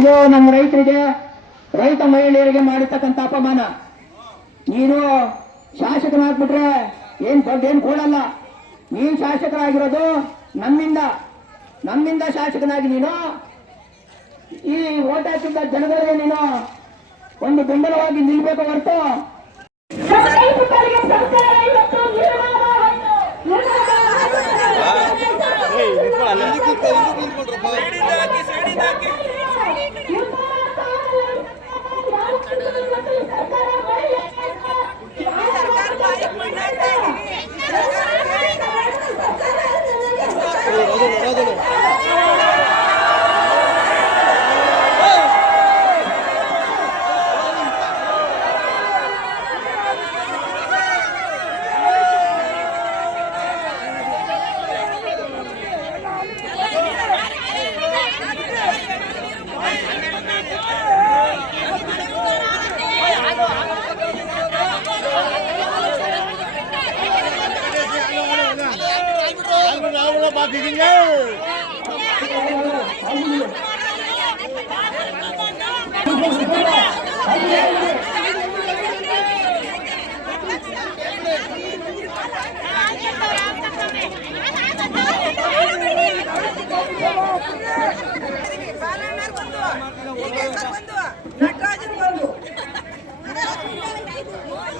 ಇದು ನಮ್ಮ ರೈತರಿಗೆ, ರೈತ ಮಹಿಳೆಯರಿಗೆ ಮಾಡಿರ್ತಕ್ಕಂಥ ಅಪಮಾನ. ನೀನು ಶಾಸಕನಾಗ್ಬಿಟ್ರೆ ಏನ್ ಕೊಡಲ್ಲ. ನೀನು ಶಾಸಕರಾಗಿರೋದು ನಮ್ಮಿಂದ ಶಾಸಕನಾಗಿ ನೀನು ಈ ಓಟ್ ಹಾಕಿದ್ದ ಜನಗಳಿಗೆ ನೀನು ಒಂದು ಬೆಂಬಲವಾಗಿ ನಿಲ್ಬೇಕು ಹೊರತು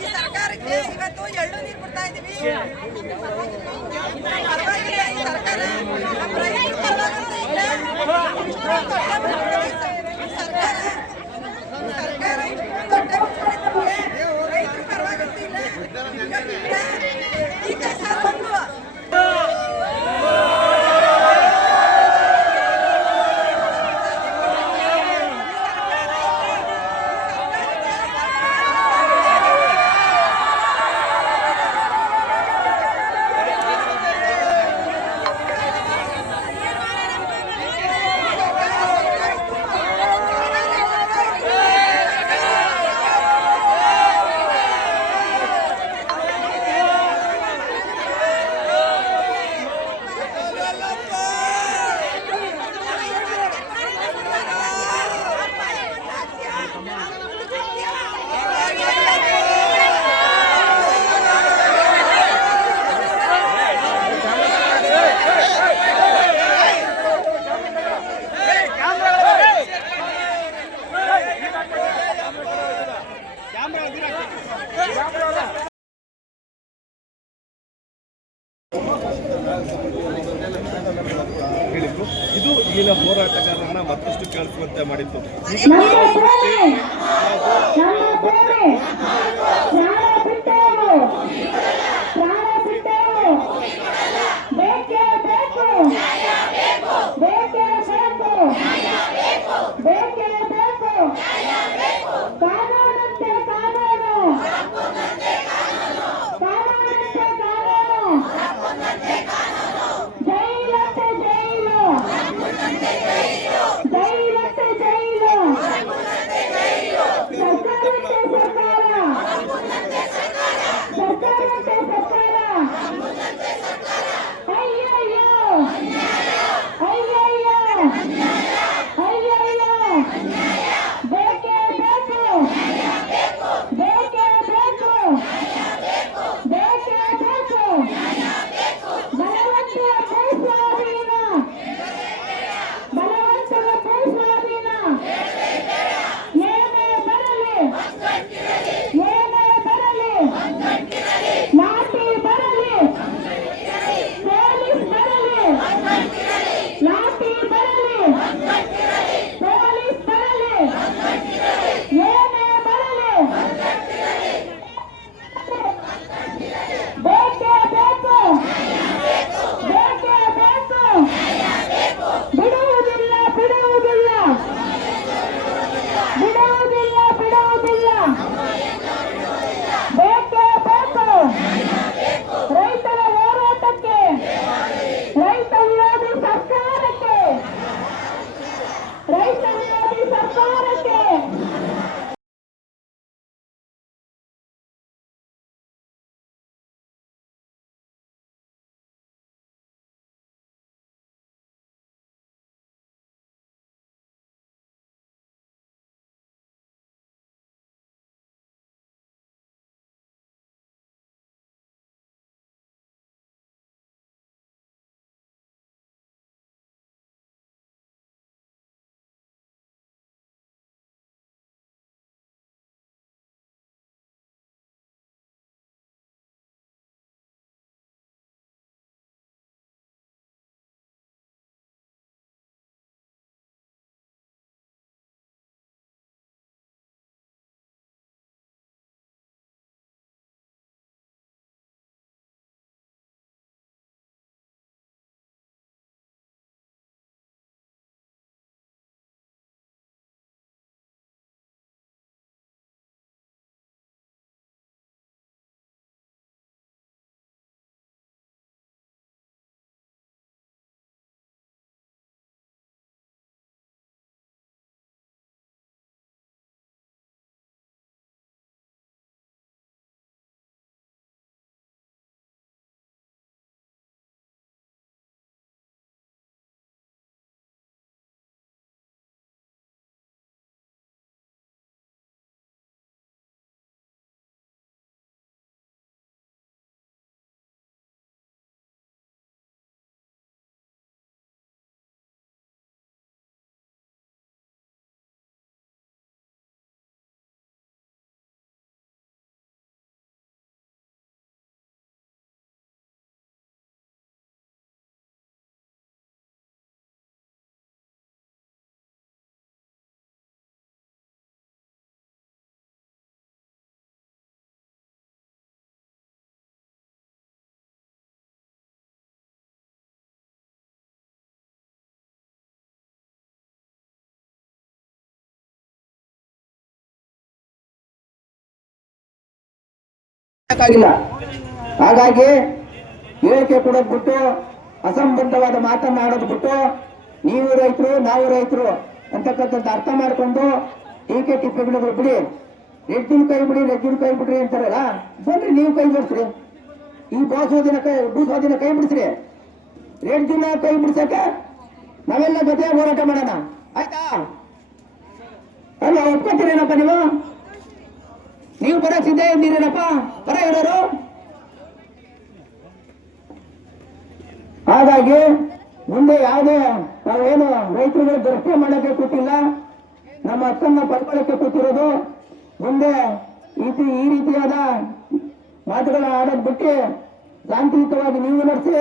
ಈ ಸರ್ಕಾರಕ್ಕೆ ಇವತ್ತು ಎಳ್ಳು ನೀರು ಕೊಡ್ತಾ ಇದೀವಿ. ಪರವಾಗಿಲ್ಲ, ಈ ಸರ್ಕಾರ ನಮ್ಮ ರೈತರ ಪರವಾಗಂತೂ ಇಲ್ಲ. ಸರ್ಕಾರ ರೈತರ ಪರವಾಗಂತೂ ಇಲ್ಲ. ಈಗ ಸರ್ ಬಂದು ಹೇಳಿದ್ರು. ಇದು ಇಲ್ಲಿನ ಹೋರಾಟಗಾರರನ್ನ ಮತ್ತಷ್ಟು ಕೇಳಿಸುವಂತೆ ಮಾಡಿತ್ತು. ಆಗಿಲ್ಲ. ಹಾಗಾಗಿ ಹೇಳಿಕೆ ಕೊಡೋದು ಬಿಟ್ಟು ಅಸಂಬದ್ಧವಾದ ಮಾತನ್ನಾಡೋದು ಬಿಟ್ಟು ನೀವು ರೈತರು ನಾವು ರೈತರು ಅಂತಕ್ಕಂಥದ್ದು ಅರ್ಥ ಮಾಡಿಕೊಂಡು ಟೀಕೆ ಟಿಪ್ಪಣಿಗಳು ಬಿಡಿ. ರೆಡ್ಡಿನ ಕೈ ಬಿಡಿ ರೆಡ್ಡಿನ ಕೈ ಬಿಡ್ರಿ ಅಂತಾರಲ್ಲ, ಬನ್ರಿ ನೀವು ಕೈ ಬಿಡಿಸ್ರಿ. ಈ ಭೂಸ್ವಾಧೀನ ಕೈ ಬಿಡಿಸ್ರಿ. ರೆಡ್ಡಿನ ಕೈ ಬಿಡಿಸಕ್ಕೆ ನಾವೆಲ್ಲ ಜೊತೆ ಹೋರಾಟ ಮಾಡೋಣ, ಆಯ್ತಾ? ಅಲ್ಲ ಒಪ್ಕೊತೀರೇನಪ್ಪ ನೀವು ಬರಕ್ ಸಿದ್ಧ ಇದ್ದೀರೇನಪ್ಪ ಬರ ಇರೋರು? ಹಾಗಾಗಿ ಮುಂದೆ ಯಾವುದೇ ನಾವೇನು ರೈತರುಗಳು ದೃಷ್ಟಿ ಮಾಡಕ್ಕೆ ಕೂತಿಲ್ಲ, ನಮ್ಮ ಹಕ್ಕನ್ನ ಪಡ್ಕೊಳ್ಳಕ್ಕೆ ಕೂತಿರೋದು. ಮುಂದೆ ಈ ರೀತಿಯಾದ ಮಾತುಗಳ ಆಡೋದು ಬಿಟ್ಟು ಶಾಂತಿಯುತವಾಗಿ ನೀವು ನಡೆಸಿ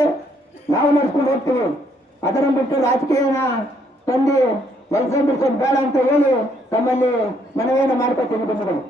ನಾವು ನಡ್ಸ್ಕೊಂಡು ಹೋಗ್ತೀವಿ. ಅದನ್ನು ಬಿಟ್ಟು ರಾಜಕೀಯನ ತಂದು ವಲಸೆ ಬಿಡಿಸೋದು ಬೇಡ ಅಂತ ಹೇಳಿ ತಮ್ಮಲ್ಲಿ ಮನವಿಯನ್ನು ಮಾಡ್ಕೊತೀನಿ ಬಂಧುಗಳು.